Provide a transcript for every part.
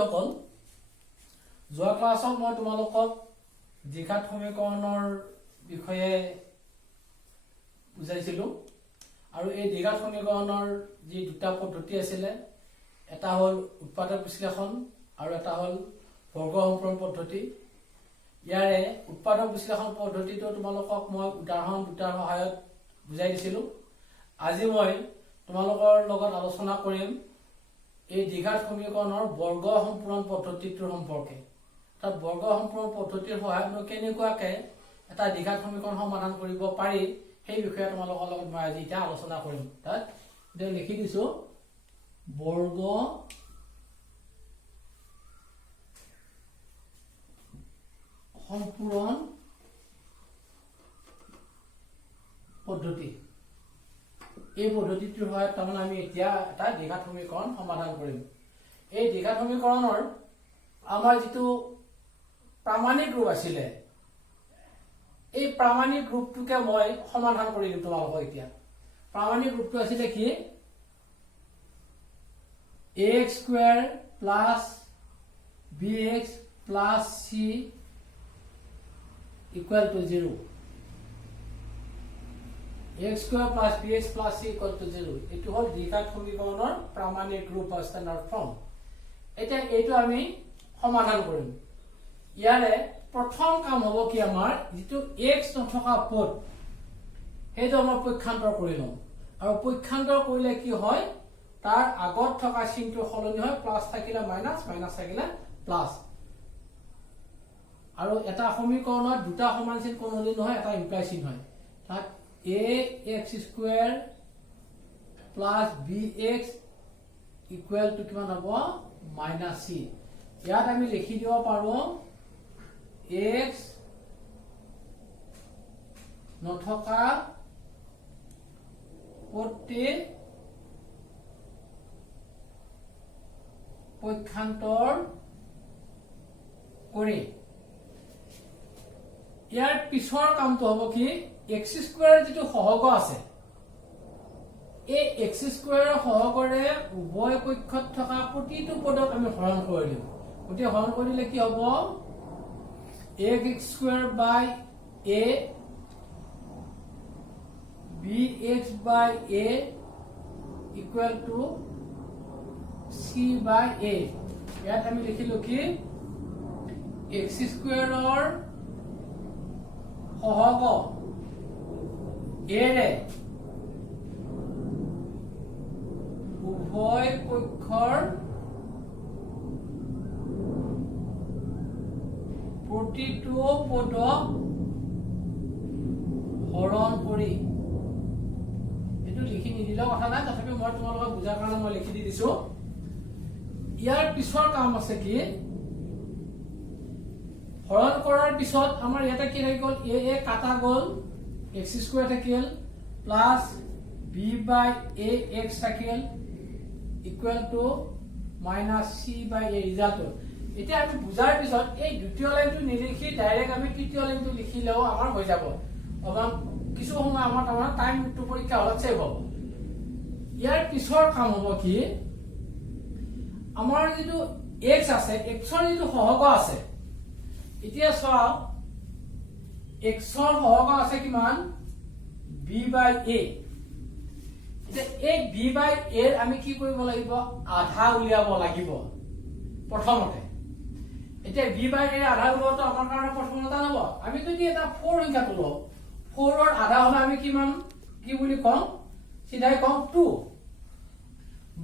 সকল যোৱা ক্লাছত মই তোমালোকক দ্বিঘাত সমীকৰণৰ বিষয়ে বুজাইছিলো আৰু এই দ্বিঘাত সমীকৰণৰ যি দুটা পদ্ধতি আছিল এটা হল উৎপাদক বিশ্লেষণ আৰু এটা হল বৰ্গ সম্পূৰণ পদ্ধতি। ইয়াৰে উৎপাদক বিশ্লেষণ পদ্ধতিটো তোমালোকক মই উদাহৰণ দুটাৰ সহায়ত বুজাই দিছিলো। আজি মই তোমালোকৰ লগত আলোচনা কৰিম এই দ্বিঘাত সমীকৰণৰ বৰ্গ সম্পূৰণ পদ্ধতিটোৰ সম্পৰ্কে। তাত বৰ্গ সম্পূৰণ পদ্ধতিৰ সহায়ত কেনেকুৱাকৈ এটা দ্বিঘাত সমীকৰণ সমাধান কৰিব পাৰি সেই বিষয়ে তোমালোকৰ লগত মই আজি এতিয়া আলোচনা কৰিম। তাত এতিয়া লিখি দিছো বৰ্গ সম্পূৰণ পদ্ধতি। এই পদ্ধতিটোৰ সহায়ত তাৰমানে আমি এতিয়া এটা দ্বিঘাত সমীকৰণ সমাধান কৰিম। এই দ্বিঘাত সমীকৰণৰ আমাৰ যিটো প্ৰামাণিক ৰূপ আছিলে এই প্ৰামাণিক ৰূপটোকে মই সমাধান কৰি দিম তোমালোকক। এতিয়া প্ৰামাণিক ৰূপটো আছিলে কি ax square plus bx plus c equal to 0। x square plus bx plus c equal to 0 এটো হল দ্বিঘাত সমীকৰণৰ প্ৰামাণিক ৰূপ বা ষ্টেণ্ডাৰ্ড ফৰ্ম। এটা এইটো আমি সমাধান কৰিম। ইয়াৰে প্ৰথম কাম হ'ব কি আমাৰ যেটো x নথকা পদ হেটো আমাৰ পক্ষান্তৰ কৰি লম আৰু পক্ষান্তৰ কৰিলে কি হয় তাৰ আগত থকা চিহ্নটো সলনি হয় প্লাস থাকিলে মাইনাস মাইনাস থাকিলে প্লাস। আৰু এটা সমীকৰণত দুটা সমান চিহ্ন কোনলি নহয় এটা ইমপ্লাই চিহ্ন হয়। তাত ax square plus bx equal to কিমান হ'ব মাইনাস c। ইয়াত আমি লিখি দিব পাৰো x নথকা পদটি পক্ষান্তৰ কৰি। ইয়াৰ পিছৰ কামটো হ'ব কি x স্কয়াৰ যেটো সহগ আছে এই x স্কয়াৰৰ সহগৰে উভয় পক্ষত থকা প্ৰতিটো পদক আমি হৰণ কৰি দিম। গতিকে হৰণ কৰিলে কি হ'ব ax square by a bx by a equal to c by a। ইয়াত আমি লিখিলো কি x স্কয়াৰৰ সহগ a ৰে উভয় পক্ষৰ প্ৰতিটো পদক হৰণ কৰি। এটো লিখি নিদিলেও কথা নাই, তথাপি মই তোমালোকক বুজাৰ কাৰণে মই লিখি দিছো। ইয়াৰ পিছৰ কাম আছে কি হৰণ কৰাৰ পিছত আমাৰ ইয়াতে কি হৈ গ'ল a কাটা গ'ল x স্কয়াৰ থাকিল প্লাস b বাই ax থাকিল equal to minus c by a result. এতিয়া আমি বুজাৰ পিছত এই দ্বিতীয় লাইনটো নিলিখি ডাইৰেক্ট আমি তৃতীয় লাইনটো লিখিলেও আমাৰ হৈ যাব। অমান কিছু সময় আমাৰ তাৰমানে টাইমটো পৰীক্ষা হলত সেভ হ'ব। ইয়াৰ পিছৰ কাম হ'ব কি আমাৰ যেটো x আছে x ৰ যেটো সহগ আছে এতিয়া চোৱা x ৰ সহগ আছে কিমান b বাই a। এতিয়া এই b বাই a ৰ আমি কি কৰিব লাগিব আধা উলিয়াব লাগিব প্ৰথমতে। এতিয়া b বাই a আধা উলিয়াটো আমাৰ কাৰণে প্ৰথমতে হ'ব। আমি যদি এটা 4 সংখ্যাটো লও 4 ৰ আধা হলে আমি কিমান কি বুলি কম সিধাই কম 2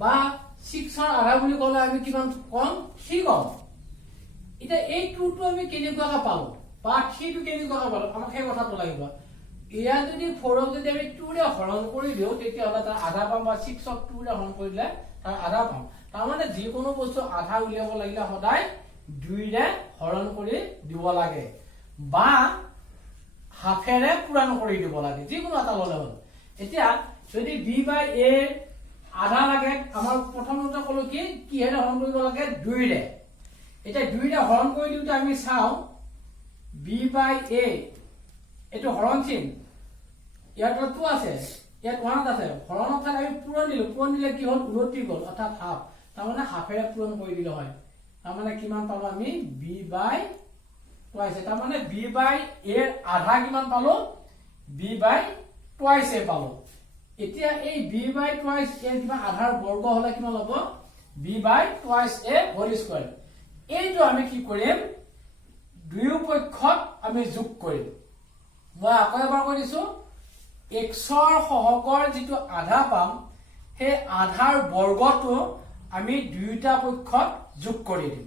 বা 6 ৰ আধা বুলি ক'লে আমি কিমান কম 3 কম। এটা এই 2 টো আমি কেনেকুৱাকৈ পালো বা 3 টো কেনেকুৱাকৈ পালো আমাক সেই কথাটো লাগিব। ইয়া যদি 4 ক যদি আমি 2 ৰে হৰণ কৰি দিও তেতিয়া হলে তাৰ আধা পাম বা 6 ক 2 ৰে হৰণ কৰিলে তাৰ আধা পাম। তাৰ মানে যিকোনো বস্তু আধা উলিয়াব লাগিলে সদায় 2 ৰে হৰণ কৰি দিব লাগে বা হাফেৰে পূৰণ কৰি দিব লাগে, যিকোনো এটা ললে হ'ল। এতিয়া যদি b বাই a আধা লাগে আমাৰ প্ৰথমতে কলো কি কিহেৰে হৰণ কৰিব লাগে 2 ৰে। এতিয়া 2 ৰে হৰণ কৰি দিওতে আমি চাও b বাই a এটো হৰণ চিন ইয়াত 2 আছে ইয়াত 1 আছে হৰণৰ ঠাইত আমি পূৰণ দিলে কি হ'ল উলটি গ'ল অৰ্থাৎ হাফ। তাৰ মানে হাফেৰে পূৰণ কৰি দিলে হয়। তাৰমানে কিমান পালো আমি b by twice a তাৰমানে b by a ৰ আধা কিমান পালো b by twice a পালো এতিয়া এই b by twice a কিমান আধাৰ বৰ্গ হলে কিমান হ'ব b by twice a whole square এইটো আমি কি কৰিম দুয়ো পক্ষত আমি যোগ কৰিম মই আকৌ এবাৰ কৈ দিছো x ৰ সহগৰ যেটো আধা পাম হে আধাৰ বৰ্গটো আমি দুইটা পক্ষত যোগ কৰি দিম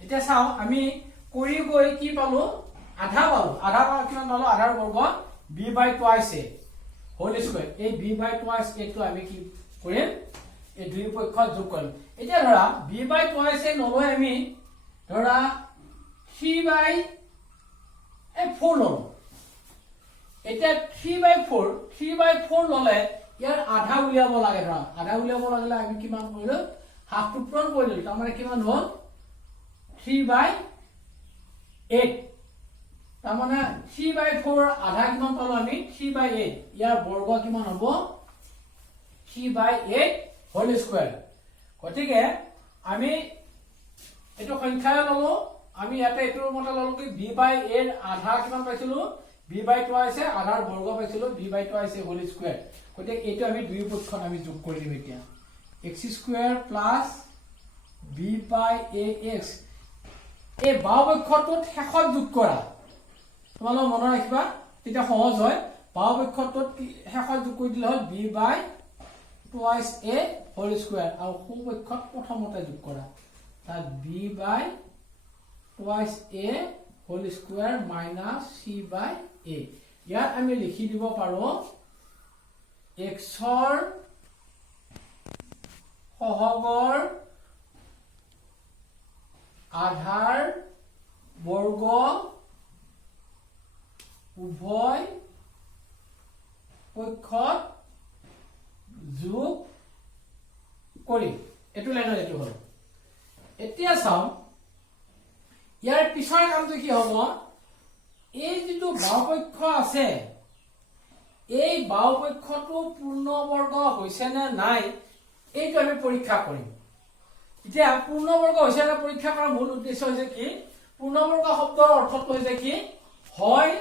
এটা চাও আমি কৰি গৈ কি পালো আধা কিমান পালো আধাৰ বৰ্গ b by twice a whole square এই b by twice a টো আমি কি কৰিম এই দুই পক্ষত যোগ কৰিম এতিয়া ধৰা b by twice a নলৈ আমি ধৰা 3 by 4 ললো এটা 3 by 4 ললে ইয়াৰ আধা উলিয়াব লাগে ধৰা আধা উলিয়াব লাগিলে আমি কিমান কৰিলো হাফ টু পূৰণ কৰিলো তাৰমানে কিমান হ'ল 3 by 8 তাৰমানে 3 by 4 আধা কিমান পালো আমি 3 by 8 ইয়াৰ বৰ্গ কিমান হ'ব 3 by 8 whole square গতিকে আমি এটো সংখ্যা ললো আমি ইয়াতে এটোৰ মতে ললো কি b by a ৰ আধা কিমান পাইছিলো b by twice a আধাৰ বৰ্গ পাইছিলো b by twice a whole square গতিকে এটো আমি দুই পক্ষত আমি যোগ কৰি দিম এতিয়া x square plus b by ax এই বাও পক্ষটোত শেষত যোগ কৰা তোমালোক মনত ৰাখিবা তেতিয়া সহজ হয় বাও পক্ষটোত শেষত যোগ কৰি দিলে হ'ল b by twice a whole square আৰু সোঁ পক্ষত প্ৰথমতে যোগ কৰা তাত b by twice a whole square minus c by a ইয়াত আমি লিখি দিব পাৰো x ৰ সহগৰ আধাৰ বৰ্গ উভয় পক্ষত যোগ কৰি এটো লাইনৰ এটো হল এতিয়া চাও ইয়াৰ পিছৰ কামটো কি হ'ব এই যেটো বাওপক্ষ আছে এই বাওপক্ষটো পূৰ্ণবৰ্গ হৈছে নে নাই এইটো আমি পৰীক্ষা কৰিম এতিয়া পূৰ্ণবৰ্গ হৈছে নে পৰীক্ষা কৰাৰ মূল উদ্দেশ্য হৈছে কি পূৰ্ণবৰ্গ শব্দৰ অৰ্থটো হৈছে কি হয়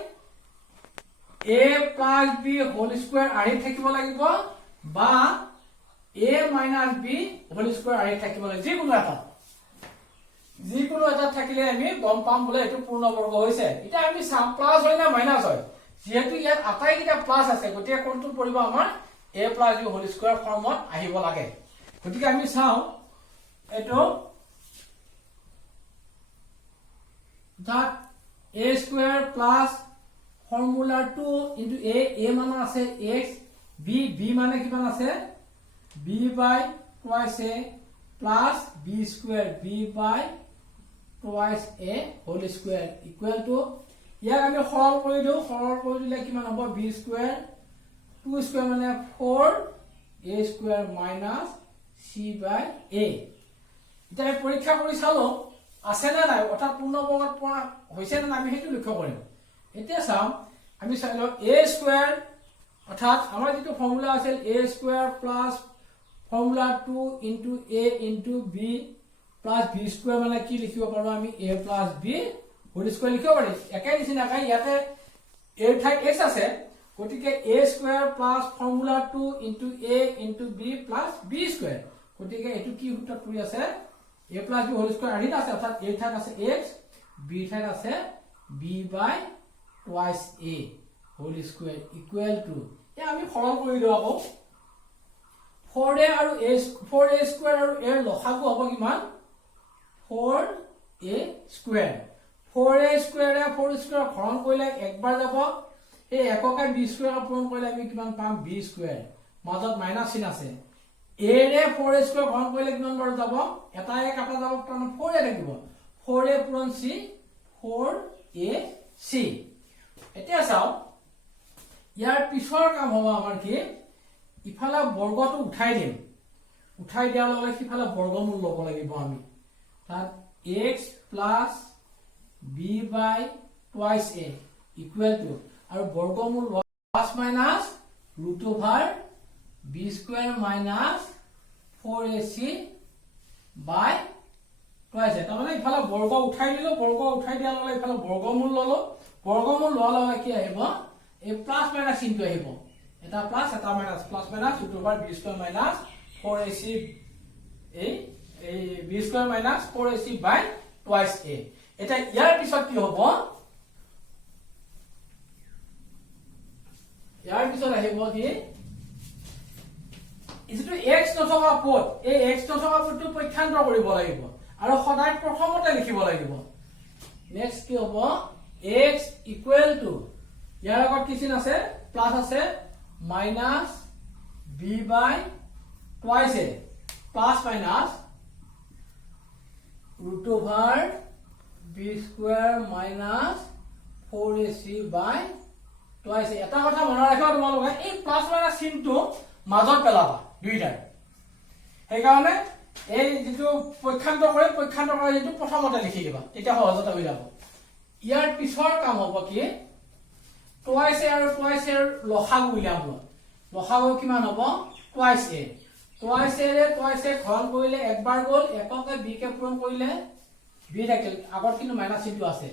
a plus b whole square আহি থাকিব লাগিব বা a minus b whole square আহি থাকিব লাগিব যিকোনো এটা থাকিলে আমি গম পাম বলে এটো পূৰ্ণবৰ্গ হৈছে এটা আমি সাম প্লাস হয় না মাইনাস হয় যেহেতু ইয়াত আটাই কিটা প্লাস আছে গটিয়া কোনটো পৰিব আমাৰ a plus b whole square ফৰ্মত আহিব লাগে গতিকে আমি চাও এটো that a square plus formula 2 into a মান আছে x b মানে কিমান আছে b by twice a plus b square b by twice a whole square equal to ইয়াক আমি সৰল কৰি দিলে কিমান হ'ব b square 2 square মানে 4 a square minus c by a এটা পৰীক্ষা কৰি চালো আছে না নাই অৰ্থাৎ পূৰ্ণবৰ্গত পৰা হৈছে না আমি হেতু লক্ষ্য কৰিম এতিয়া চাম আমি চাইলো a square অৰ্থাৎ আমাৰ যেটো ফৰ্মুলা আছিল a square plus formula 2 into a into b plus b square মানে কি লিখিব পাৰো আমি a plus b whole square লিখিব পাৰি একাই নিচিনা কাই ইয়াতে a ঠাইত x আছে গতিকে a square plus formula 2 into a into b plus b square গতিকে এটো কি সূত্র পৰি আছে a plus b whole square আহি আছে অৰ্থাৎ a ঠাইত আছে x b ঠাইত আছে b by twice a whole square equal to এ আমি সৰল কৰি দিও আকৌ 4a আৰু a 4a square আৰু a লসাগু হ'ব কিমান 4a square 4a square 4 square হৰণ কৰিলে একবাৰ যাব এই এককাই b square পূৰণ কৰিলে আমি কিমান পাম b square মাজত মাইনাস চিন আছে a ৰে 4a square হৰণ কৰিলে কিমান বাৰ যাব এটা এক কাটা যাব কাৰণ 4a থাকিব 4a পূৰণ c 4a c এতিয়া চাও ইয়াৰ পিছৰ কাম হ'ব আমাৰ কি ইফালে বৰ্গটো উঠাই দিম উঠাই দিয়াৰ লগে সিফালে বৰ্গমূল ল'ব লাগিব আমি তাত x plus b by twice a equal to আৰু বৰ্গমূল plus minus root over b square minus 4ac by twice এ তাৰমানে ইফালে বৰ্গ উঠাই দিলো বৰ্গ উঠাই দিয়াৰ লগে ইফালে বৰ্গমূল ললো বৰ্গমূল লোৱাৰ লগে কি আহিব এই প্লাস মাইনাস চিনটো আহিব এটা প্লাস এটা minus plus minus √b² minus 4ac এই b² minus 4ac by twice a এটা ইয়াৰ পিছত কি হ'ব ইয়াৰ পিছত আহিব কি ইটো x নথকা পদ এই x নথকা পদটো পক্ষান্তৰ কৰিব লাগিব আৰু সদায় প্ৰথমতে লিখিব লাগিব নেক্সট কি হ'ব x ইকুৱেল টু ইয়াৰ আগত কি চিন আছে প্লাস আছে minus b by twice a plus minus √b² minus 4ac by twice a এটা কথা মনত ৰাখিবা তোমালোকে এই প্লাস মাইনাস চিনটো মাজত পেলাবা দুইটাৰ সেই কাৰণে এই যেটো পক্ষান্তৰ কৰে যেটো প্ৰথমতে লিখি দিবা তেতিয়া সহজতে হৈ যাব ইয়াৰ পিছৰ কাম হ'ব কি টুৱাইছ a আৰু টুৱাইছ a লসাগু উলিয়াম লসাগু কিমান হ'ব টুৱাইছ a টুৱাইছ a ৰে টুৱাইছ a ঘন কৰিলে একবাৰ গল এককে b কে পূৰণ কৰিলে b থাকিল আগত কিন্তু মাইনাস চিনটো আছে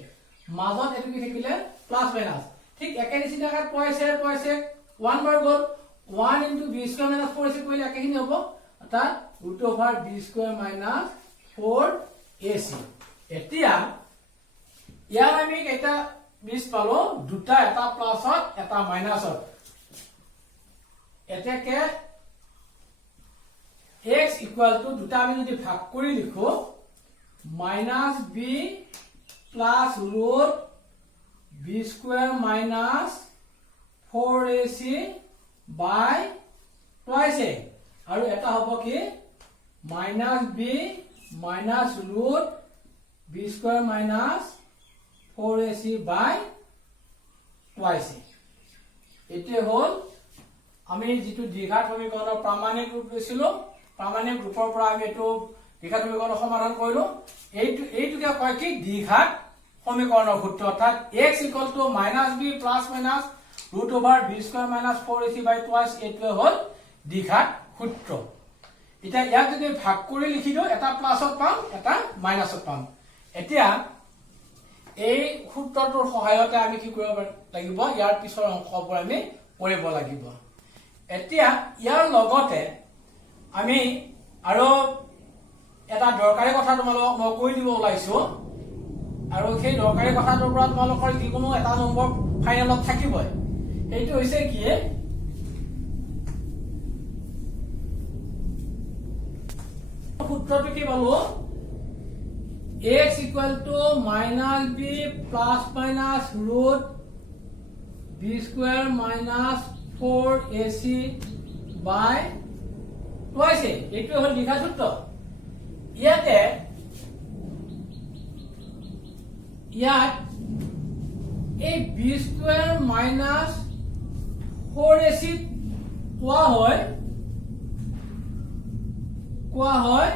মাজত এটো কি থাকিলে প্লাস মাইনাস ঠিক একে নিচিনাকৈ টুৱাইছ a 1 বাৰ গল 1 into b² minus 4ac কৰিলে একেখিনি হ'ব অৰ্থাৎ √b² minus 4ac এতিয়া ইয়াৰ আমি এটা 20 পালো দুটা এটা প্লাসত এটা মাইনাসত এটাকে x ইকুয়াল টু দুটা আমি যদি ভাগ কৰি লিখো -b plus √b² minus 4ac by twice a আৰু এটা হ'ব কি -b minus √b² minus 4ac by twice a এতে হল আমি যেটো দ্বিঘাত সমীকৰণৰ প্ৰামাণিক ৰূপ লৈছিলো প্ৰামাণিক ৰূপৰ পৰা আমি এটো দ্বিঘাত সমীকৰণৰ সমাধান কৰিলো এইটোকে কয় কি দ্বিঘাত সমীকৰণৰ সূত্ৰ অৰ্থাৎ x = -b plus minus √b² minus 4ac by twice এটো হল দ্বিঘাত সূত্ৰ এটা ইয়াক যদি ভাগ কৰি লিখি দিও এটা প্লাসত পাম এটা মাইনাসত পাম এতিয়া এই সূত্ৰটোৰ সহায়তে আমি কি কৰিব লাগিব ইয়াৰ পিছৰ অংশবোৰ আমি কৰিব লাগিব এতিয়া ইয়াৰ লগতে আমি আৰু এটা দৰকাৰী কথা তোমালোকক মই কৈ দিব ওলাইছো আৰু সেই দৰকাৰী কথাটোৰ পৰা তোমালোকৰ যিকোনো এটা নম্বৰ ফাইনেলত থাকিবই এইটো হৈছে কি সূত্ৰটো কি পালো x equal to -b plus minus √b² minus 4ac by twice a এইটো হল লিখা সূত্ৰ ইয়াত এই b² minus 4ac কোৱা হয়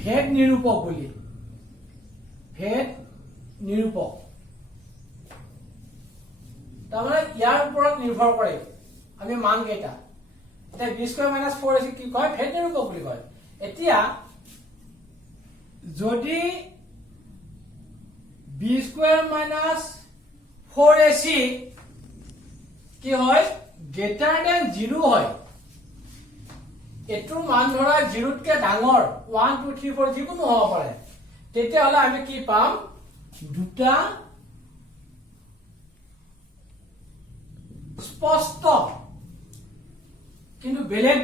ভেদ নিৰূপক বুলি ভেদ নিৰূপক তাৰমানে ইয়াৰ ওপৰত নিৰ্ভৰ কৰে আমি মান কেইটা এটা b² minus 4ac কি কয় ভেদ নিৰূপক বুলি কয় এতিয়া যদি b² minus 4ac কি হয় greater than 0 হয় এটোৰ মান ধৰা 0 তকে ডাঙৰ 1 2 3 4 যিকোনো হ'ব পাৰে তেতিয়া হলে আমি কি পাম দুটা স্পষ্ট কিন্তু বেলেগ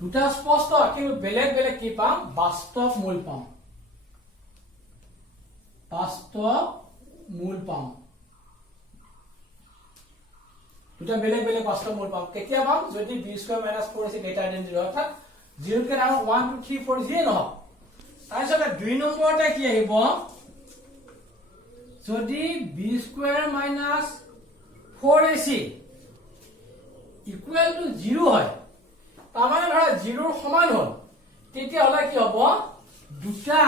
দুটা স্পষ্ট কিন্তু বেলেগ কি পাম বাস্তৱ মূল পাম দুটা বেলেগ বাস্তৱ মূল পাম কেতিয়া পাম যদি b² minus 4ac greater than 0 অৰ্থাৎ 0 কে ডাঙৰ 1 2 3 4 যিয়ে নহওক তাৰপিছত দুই নম্বৰতে কি আহিব যদি b² minus 4ac equal to 0 হয় তাৰমানে ধৰা 0 সমান হ'ল তেতিয়া হলে কি হ'ব দুটা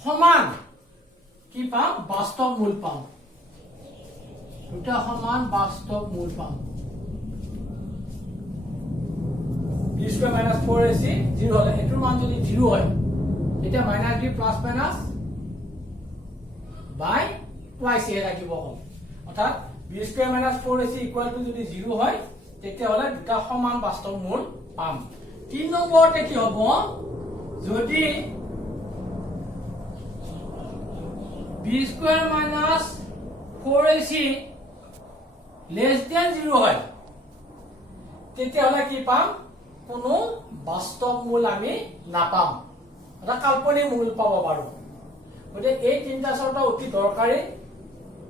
সমান কি পাম বাস্তৱ মূল পাম দুটা সমান বাস্তৱ মূল পাম স্কোয়াৰ মাইনাস 4ac 0 হলে এটোৰ মান যদি 0 হয় তেতিয়া মাইনাস b প্লাস মাইনাস বাই টুৱাইস এ ৰাখিব হ'ল অৰ্থাৎ b square minus 4ac equal to যদি 0 হয় তেতিয়া হলে দুটা সমান বাস্তৱ মূল পাম 3 নম্বৰতে কি হ'ব যদি b square minus 4ac less than 0 হয় তেতিয়া হলে কি পাম কোনো বাস্তৱ মূল আমি নাপাম এটা কাল্পনিক মূল পাব পাৰো গতিকে এই তিনটা শৰ্ত অতি দৰকাৰী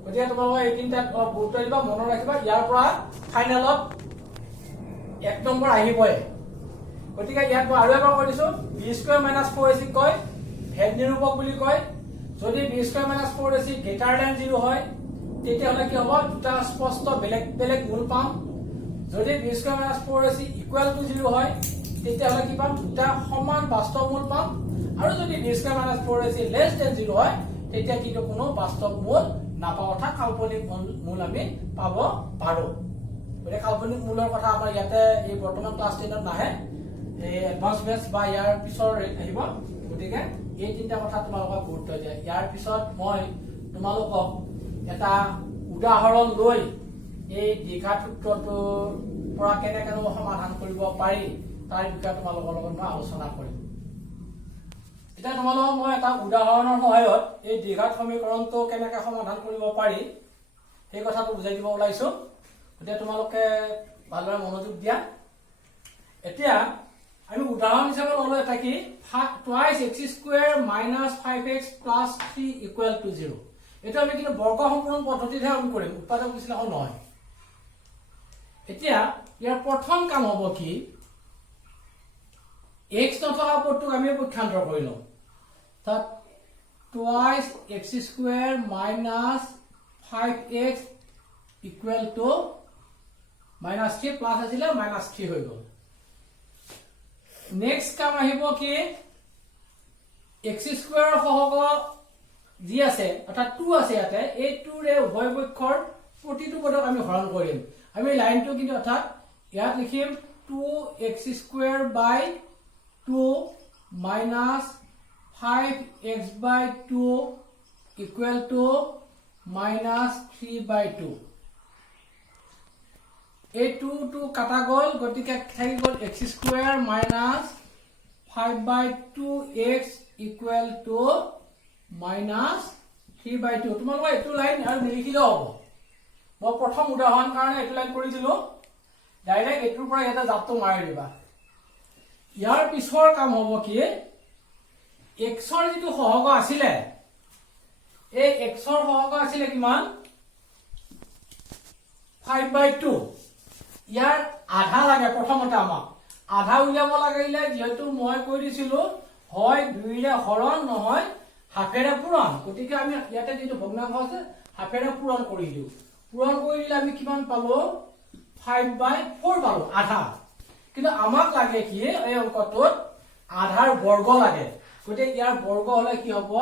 গতিকে তোমালোকে এই তিনটা গুৰুত্ব দিবা মনত ৰাখিবা ইয়াৰ পৰা ফাইনেলত 1 নম্বৰ আহিবই গতিকে ইয়াত মই আৰু এবাৰ কৈ দিছো b স্কয়াৰ মাইনাস 4ac কয় ভেদ নিৰূপক বুলি কয় যদি b square minus 4ac greater than 0 হয় তেতিয়া হলে কি হ'ব দুটা স্পষ্ট বেলেগ বেলেগ মূল পাম যদি b square minus 4ac equal to 0 হয় তেতিয়া হলে কি পাম দুটা সমান বাস্তৱ মূল পাম আৰু যদি b square minus 4ac less than 0 হয় তেতিয়া কিন্তু কোনো বাস্তৱ মূল নাপাও অৰ্থাৎ কাল্পনিক মূল আমি পাব পাৰো গতিকে কাল্পনিক মূলৰ কথা আমাৰ ইয়াতে এই বৰ্তমান ক্লাছ 10ত নাহে এই এডভান্স বেচ বা ইয়াৰ পিছৰ আহিব গতিকে এই তিনটা কথা তোমালোকক গুৰুত্ব দিয়া ইয়াৰ পিছত মই তোমালোকক এটা উদাহৰণ লৈ এই দ্বিঘাত সূত্ৰটোৰ পৰা কেনেকৈ সমাধান কৰিব পাৰি তাৰ বিষয়ে তোমালোকৰ লগত মই আলোচনা কৰিম এটা তোমালোকক মই এটা উদাহৰণৰ সহায়ত এই দ্বিঘাত সমীকৰণটো কেনেকৈ সমাধান কৰিব পাৰি সেই কথাটো বুজাই দিব ওলাইছো গতিকে তোমালোকে ভালদৰে মনোযোগ দিয়া এতিয়া আমি উদাহৰণ হিচাপে ললো এটা কি twice x square minus 5x plus 3 equal to 0 এটা আমি কিন্তু বৰ্গ সম্পূৰ্ণ পদ্ধতিতহে আমি কৰিম উৎপাদক বিশ্লেষণ নহয় এতিয়া ইয়াৰ প্ৰথম কাম হ'ব কি x নথকা পদটোক আমি পক্ষান্তৰ কৰি লওঁ তাত twice x square minus 5x equal to minus 3 plus আছিল মাইনাস 3 হৈ গ'ল নেক্সট কাম আহিব কি x স্কয়ার সহগ যি আছে অৰ্থাৎ 2 আছে ইয়াতে এই 2 ৰে উভয় পক্ষৰ প্ৰতিটো পদক আমি হৰণ কৰিম আমি লাইনটো কিন্তু অৰ্থাৎ ইয়াত লিখিম 2x square by 2 minus 5x by 2 equal to minus 3 by 2 এই 2 2 কাটা গল গতিকে থাকি গল x square minus 5 by 2x equal to minus 3 by 2 তোমালোকে এটো লাইন আৰু নিলিখিলে হ'ব মই প্ৰথম উদাহৰণ কাৰণে এটো লাইন কৰি দিলো ডাইৰেক্ট এটোৰ পৰা এটা জাপটো মাৰি দিবা ইয়াৰ পিছৰ কাম হ'ব কি x ৰ যিটো সহগ আছিল এই x ৰ সহগ আছিল কিমান 5 বাই 2 ইয়াৰ আধা লাগে প্ৰথমতে আমাক আধা উলিয়াব লাগিলে যেহেতু মই কৈ দিছিলো হয় 2 ৰে হৰণ নহয় হাফেৰে পূৰণ গতিকে আমি ইয়াতে যেটো ভগ্নাংশ আছে হাফেৰে পূৰণ কৰি দিও পূৰণ কৰি দিলে আমি কিমান পালো 5 বাই 4 পালো আধা কিন্তু আমাক লাগে কি এই অংকটোত আধাৰ বৰ্গ লাগে গতিকে ইয়াৰ বৰ্গ হলে কি হ'ব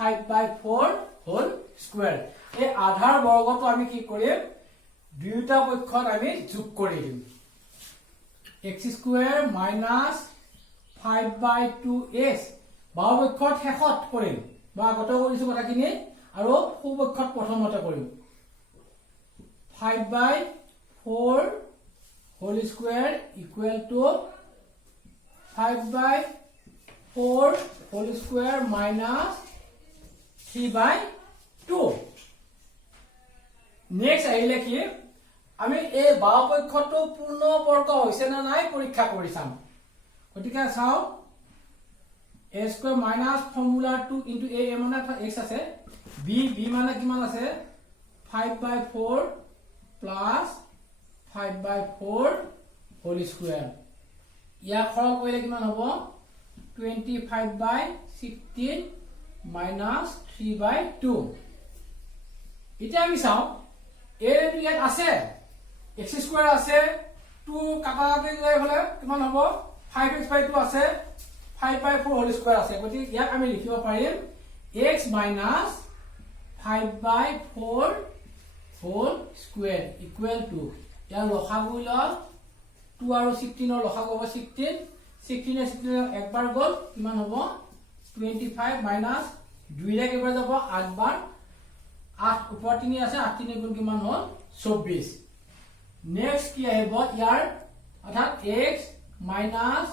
5 বাই 4 হোল স্কয়াৰ এই আধাৰ বৰ্গটো আমি কি কৰিম দুইটা পক্ষত আমি যোগ কৰি দিম x square minus 5 by 2x বাও পক্ষত শেষত কৰিম বা আগতে কৰিছো কথাখিনি আৰু সু পক্ষত প্ৰথমতে কৰিম 5 by 4 whole square equal to 5 by 4 whole square minus 3 by 2 next আহিলে কি আমি এই বাও পক্ষটো পূৰ্ণ বৰ্গ হৈছে না নাই পৰীক্ষা কৰি চাম গতিকে চাও a square minus formula 2 into a মানে x আছে b মানে কিমান আছে 5 by 4 plus 5 by 4 whole square ইয়া খৰক কৰিলে কিমান হ'ব 25 বাই 16 মাইনাস 3 বাই 2 এতিয়া আমি চাও a টো ইয়াত আছে x স্কয়ার আছে 2 কাটা গলে হলে কিমান হ'ব 5x বাই 2 আছে 5 বাই 4 হোল স্কয়ার আছে গতিকে ইয়াক আমি লিখিব পাৰিম x minus 5 by 4 whole square equal to ইয়াৰ লসাগু ল 2 আৰু 16 ৰ লসাগু হ'ব 16 16 16 একবাৰ গল কিমান হ'ব 25 মাইনাস 2 ৰে কেইবাৰ যাব 8 বাৰ 8 ওপৰ 3 আছে 8 3 গুণ কিমান হ'ল 24 নেক্সট কি আহিব ইয়াৰ অৰ্থাৎ x minus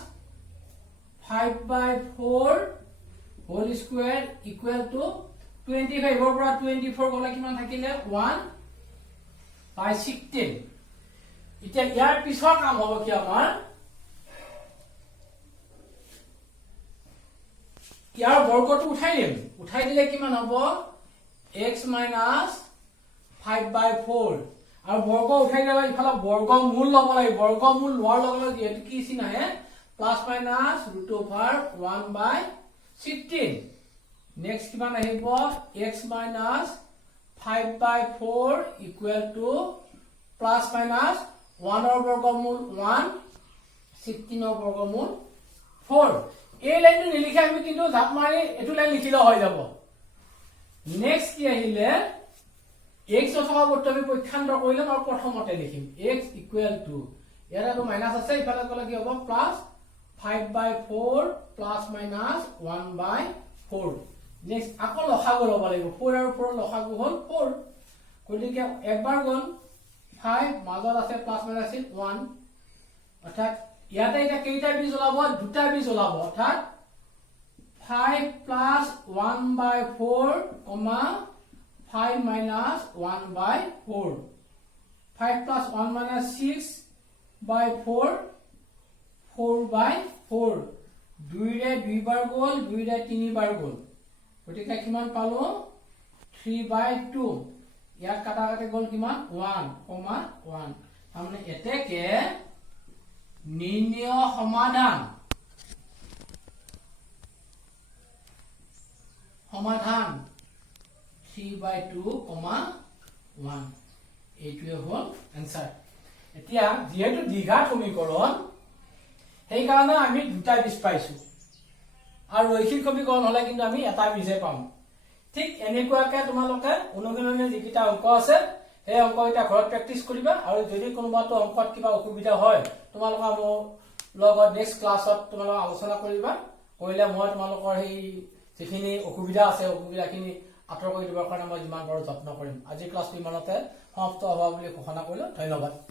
5/4 whole square equal to 25 ৰ পৰা 24 গলে কিমান থাকিলে 1/16 এতিয়া ইয়াৰ পিছৰ কাম হ'ব কি আমাৰ ইয়াৰ বৰ্গটো উঠাই দিলে কিমান হ'ব x minus 5/4 আৰু বৰ্গ উঠাই দিলে ইফালে বৰ্গমূল ল'ব লাগিব বৰ্গমূল লোৱাৰ লগে লগে যেটো কি চিন আহে প্লাস মাইনাস √1/16 নেক্সট কিমান আহিব x minus 5/4 equal to plus minus 1 ৰ বৰ্গমূল 1 16 ৰ বৰ্গমূল 4 এই লাইনটো নিলিখে আমি কিন্তু জাপ মাৰি এটো লাইন লিখিলে হৈ যাব নেক্সট কি আহিলে x অথবা বৰ্তমান আমি পৰীক্ষান্তৰ কৰিলাম আৰু প্ৰথমতে লিখিম x equal to ইয়াৰ আৰু মাইনাস আছে ইফালে গলে কি হ'ব প্লাস 5/4 প্লাস মাইনাস 1/4 নেক্সট আকৌ লসাগু ল'ব লাগিব 4 আৰু 4 লসাগু হ'ল 4 গতিকে একবাৰ গল 5 মাজত আছে প্লাস মাইনাস 1 অৰ্থাৎ ইয়াতে এটা কেইটা বীজ ওলাব দুটা বীজ ওলাব অৰ্থাৎ 5 plus 1/4 5 minus 1/4 5 plus 1 minus 6/4 4/4 2 ৰে 2 বাৰ গল 2 ৰে 3 বাৰ গল গতিকে কিমান পালো 3/2 ইয়াত কাটা কাটি গল কিমান 1, 1 তাৰমানে এতেকে নিৰ্ণয় সমাধান সমাধান 3/2, 1 এইটোৱে হ'ল आंसर এতিয়া যেহেতু দ্বিঘাত সমীকৰণ সেই কাৰণে আমি দুটা বীজ পাইছো আৰু ৰৈখিক সমীকৰণ হলে কিন্তু আমি এটা বীজে পাম ঠিক এনেকুৱাকে তোমালোকে অনুগণনে যিকিটা অংক আছে সেই অংকটা ঘৰত প্ৰেক্টিস কৰিবা আৰু যদি কোনোবাটো অংকত কিবা অসুবিধা হয় তোমালোকে মোৰ লগত নেক্সট ক্লাছত তোমালোকে আলোচনা কৰিবা কৰিলে মই তোমালোকৰ সেই যিখিনি অসুবিধা আছে অসুবিধাখিনি আঁতৰ কৰি দিবৰ কাৰণে মই যিমান পাৰো যত্ন কৰিম আজি ক্লাছটো ইমানতে সমাপ্ত হ'ব বুলি ঘোষণা কৰিলো ধন্যবাদ